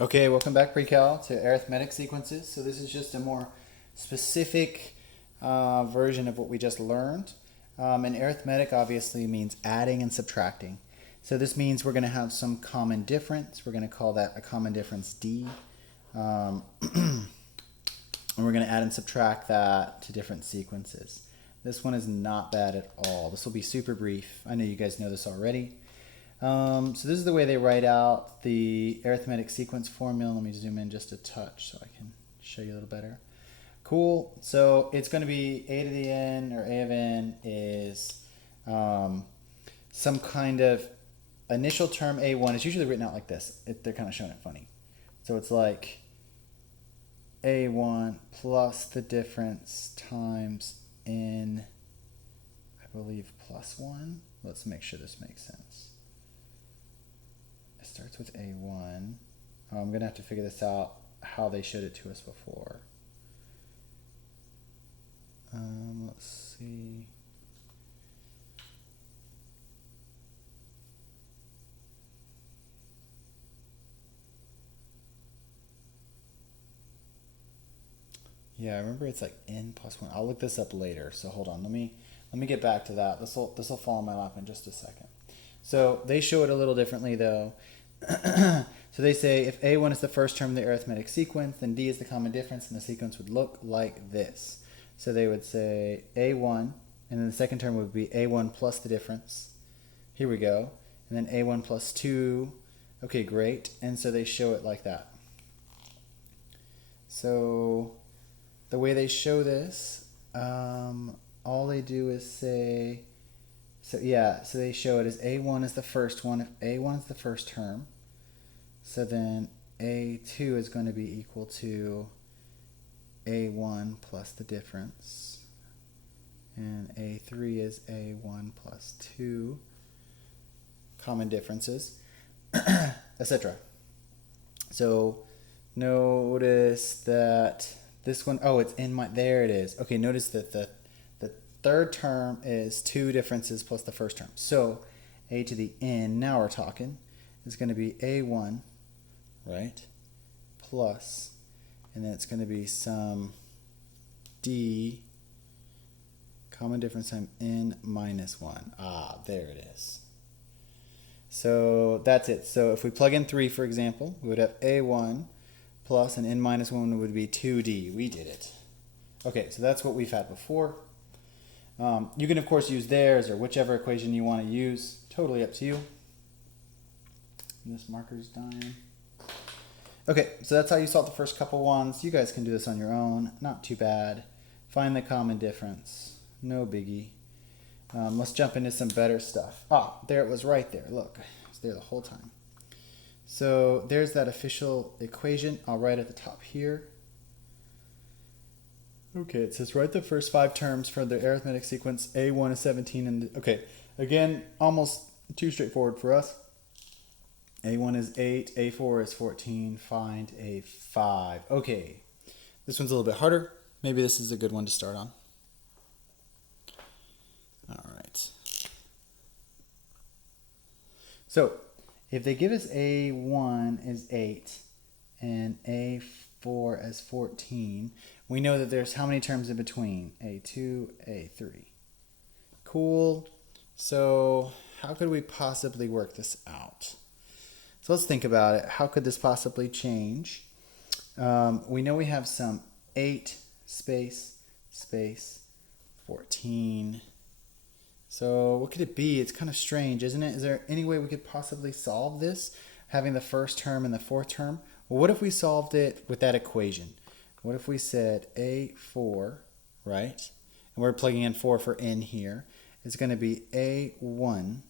Okay, welcome back pre-cal to arithmetic sequences. So this is just a more specific version of what we just learned. And arithmetic obviously means adding and subtracting. So this means we're going to have some common difference. We're going to call that a common difference D. And we're going to add and subtract that to different sequences. This one is not bad at all. This will be super brief. I know you guys know this already. So this is the way they write out the arithmetic sequence formula. Let me zoom in just a touch so I can show you a little better. Cool. So it's going to be a to the n, or a of n is some kind of initial term a1. It's usually written out like this. They're kind of showing it funny. So it's like a1 plus the difference times n, I believe, plus 1. Let's make sure this makes sense. It starts with A1. I'm going to have to figure this out, how they showed it to us before. Let's see. Yeah, I remember it's like n plus 1. I'll look this up later, so hold on. Let me get back to that. This will fall in my lap in just a second. So they show it a little differently though. So they say if A1 is the first term of the arithmetic sequence, then D is the common difference, and the sequence would look like this. So they would say A1, and then the second term would be A1 plus the difference. Here we go. And then A1 plus 2. Okay, great. And so they show it like that. So the way they show this, all they do is say, so they show it as A1 is the first one. If A1 is the first term, so then A2 is going to be equal to A1 plus the difference. And A3 is A1 plus 2, common differences, etc. So notice that this one, oh, it's in my, there it is. Okay, notice that the third term is 2 differences plus the first term. So a to the n, now we're talking, is going to be a1, right, plus, and then it's going to be some d, common difference time n minus 1. Ah, there it is. So that's it. So if we plug in 3, for example, we would have a1 plus an n minus 1 would be 2d. We did it. Okay, so that's what we've had before. You can, of course, use theirs or whichever equation you want to use. Totally up to you. And this marker's dying. Okay, so that's how you solve the first couple ones. You guys can do this on your own. Not too bad. Find the common difference. No biggie. Let's jump into some better stuff. Ah, there it was right there. Look, it's there the whole time. So there's that official equation. I'll write at the top here. Okay, it says write the first 5 terms for the arithmetic sequence. A1 is 17, and okay, again, almost too straightforward for us. A1 is 8, A4 is 14, find A5. Okay, this one's a little bit harder. Maybe this is a good one to start on. All right. So, if they give us A1 is 8 and A4 as 14, we know that there's how many terms in between? A2, A3. Cool. So how could we possibly work this out? So let's think about it. How could this possibly change? We know we have some 8 space 14. So what could it be? It's kind of strange, isn't it? Is there any way we could possibly solve this, having the first term and the fourth term? Well, what if we solved it with that equation? What if we said A4, right? And we're plugging in 4 for n here. It's going to be A1